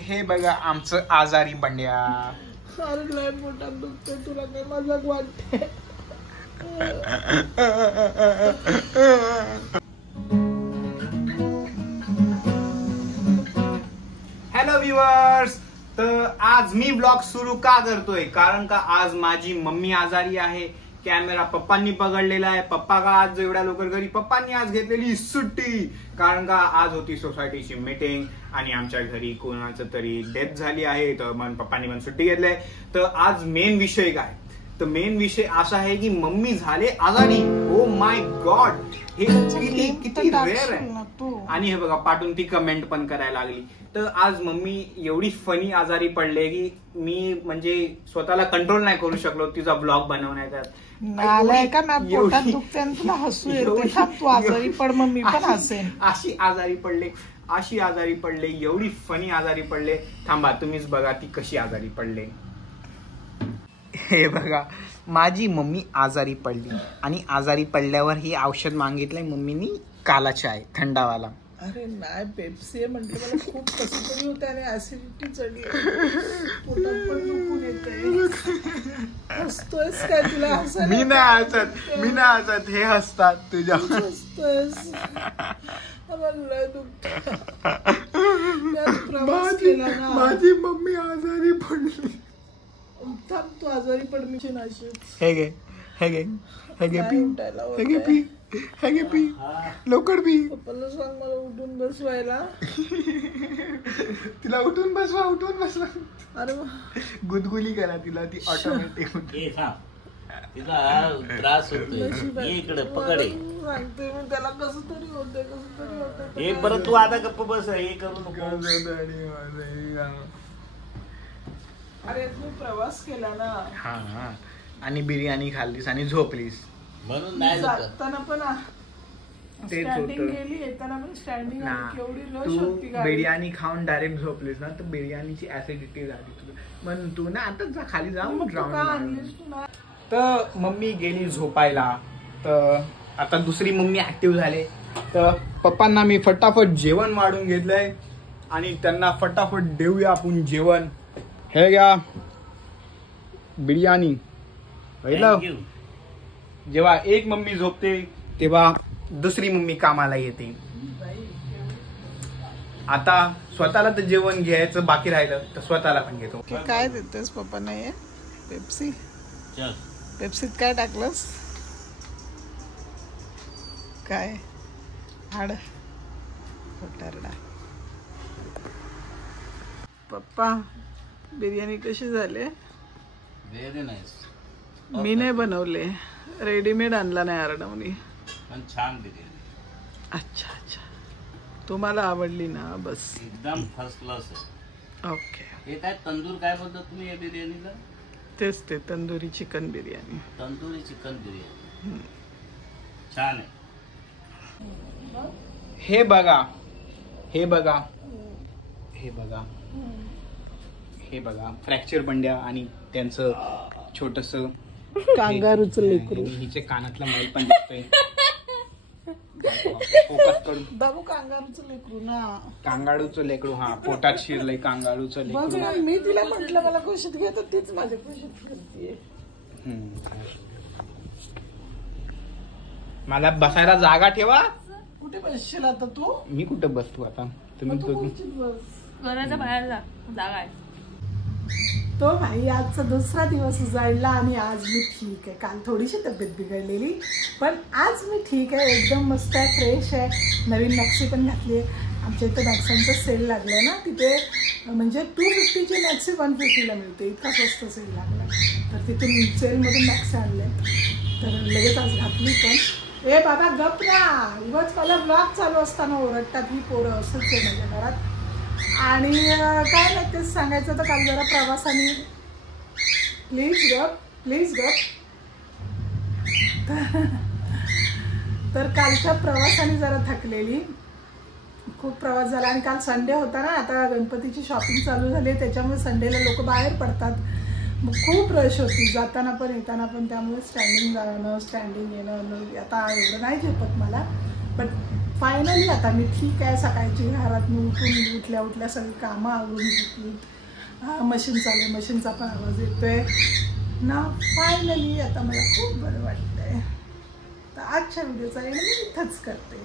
हे बघा आमचं आजारी बंड्या. अरे लय पोटात दुखते, तुला काय मजाक वाटते? हॅलो व्ह्युअर्स, तर आज मी ब्लॉग सुरू का करतोय, कारण का आज माझी मम्मी आजारी आहे. कॅमेरा पप्पांनी पकडलेला आहे. पप्पा का आज एवढ्या लवकर घरी, पप्पांनी आज घेतलेली सुट्टी, कारण का आज होती सोसायटीची मीटिंग आणि आमच्या घरी कोणाचं तरी डेथ झाली आहे, तर मग पप्पांनी पण सुट्टी घेतली. तर आज मेन विषय काय, तर मेन विषय असा आहे की मम्मी झाले आजारी. ओ माय गॉड, हे किती रेअर आहे. आणि हे बघा पाठून ती कमेंट पण करायला लागली. तर आज मम्मी एवढी फनी आजारी पडले की मी म्हणजे स्वतःला कंट्रोल नाही करू शकलो तिचा ब्लॉग बनवण्याचा. तुला हसू येते, तू आजारी पड मग मी पण हसेन. अशी आजारी पडले, एवढी फनी आजारी पडले. थांबा तुम्हीच बघा ती कशी आजारी पडले. हे बघा माझी मम्मी आजारी पडली आणि आजारी पडल्यावर ही औषध मागितलंय मम्मीनी, काला चाय थंडावाला. अरे नाही, पेप्सी म्हटलं मला खूप कसं तरी होतं आणि ऍसिडिटी चढली, पोटात पण दुखून येतंय. हसतोयस काय? तुला हसायला मी नाही हसत, हे हसतात तुझ्या. हसतोयस? लय दुखत. माझी मम्मी आजारी पडली. थांब, तू आजारी पड मी नाशिक. हे घे पी लवकर पी. पप्पाला सांग मला उठून बसवायला. तिला उठून बसवा. अरे गुदगुली करा तिला, ती ऑटोमॅटिक. तिला त्रास होतोय, इकडे पकडे सांगते मी त्याला, कसं तरी होते. हे परत तू आता गप्प बस, हे करू नको. अरे तू प्रवास केला ना. हा, आणि बिर्याणी खाल्लीस आणि झोपलीस म्हणून नाही जाताना पण स्टँडिंग गेली, येताना पण स्टँडिंग. केवढी रश होती गाडी. बिर्याणी खाऊन डायरेक्ट झोपलीस ना, तर बिर्याणीची ऍसिडिटी झाली तुला. म्हणून तू ना आता खाली जाऊन तर मम्मी गेली झोपायला. तर आता दुसरी मम्मी ऍक्टिव्ह झाले. तर पप्पांना मी फटाफट जेवण वाढून घेतलंय आणि त्यांना फटाफट देऊया आपण जेवण. हे घ्या बिर्याणी. पहिलं जेव्हा एक मम्मी झोपते तेव्हा दुसरी मम्मी कामाला येते. आता स्वतःला तर जेवण घ्यायचं बाकी राहिलं तर स्वतःला पण घेतो. काय देतेस पप्पांना? हे पेप्सी. पेप्सीत काय टाकलंस? काय हाड खोटारडा. पप्पा बिर्याणी कशी झाली? Very nice. मी नाही बनवले, रेडीमेड आणला नाही अर्णवनी. पण छान बिर्याणी. अच्छा, तुम्हाला आवडली ना? बस एकदम फर्स्ट क्लास आहे. ओके. हे काय तंदूर काय बोलतात तुम्ही या बिर्याणीला? तेच ते तंदुरी चिकन बिर्याणी. तंदुरी चिकन बिर्याणी छान आहे. हे बघा फ्रॅक्चर बंड्या आणि त्यांचं छोटस कांगारूचं लेकरू. हिचे कानातला मैल पण दिसतोय. बाबू कांगारूचं लेकरू ना. कांगारूचं लेकरू. हा, पोटात शिरलंय कांगारूचं लेकरू. मी तिला म्हटलं मला कुशीत घे, तर तीच माझ्या कुशीत करते. मला बसायला जागा ठेवा. कुठे बसशील आता तू? मी कुठे बसतो आता? तुम्ही घराच्या बाहेर जागा आहे. तो भाई आजचा दुसरा दिवस उजाडला आणि आज मी ठीक आहे. काल थोडीशी तब्येत बिघडलेली, पण आज मी ठीक आहे, एकदम मस्त आहे, फ्रेश आहे. नवीन मॅक्सी पण घातली आहे. आमच्या इथं मॅक्सांचा सेल लागलाय ना, तिथे म्हणजे 250ची मॅक्सी 150ला मिळते, इतका स्वस्त सेल लागला. तर तिथून सेलमधून मॅक्सी आणले, तर लगेच आज घातली. पण ए बाबा गप ना, उगाच मला ब्लॉग चालू असताना ओरडतात ही पोरं. असंच आहे माझ्या घरात. आणि काय नाही तेच सांगायचं होतं. काल जरा प्रवासाने प्लीज गप. तर कालच्या प्रवासाने जरा थकलेली, खूप प्रवास झाला. आणि काल संडे होता ना, आता गणपतीची शॉपिंग चालू झाली, त्याच्यामुळे संडेला लोक बाहेर पडतात. मग खूप रश होती जाताना पण येताना पण. त्यामुळे स्टँडिंग जाणं स्टँडिंग येणं आता एवढं नाही झेपत मला. पण फायनली आता मी ठीक आहे. सकाळची घरात मी उठल्या सगळी कामं आवरून घेतली. मशीन चालू आहे, मशीनचा पण आवाज येतोय ना. फायनली आता मला खूप बरं वाटतंय. तर आजच्या व्हिडिओचा एंड मी इथंच करते.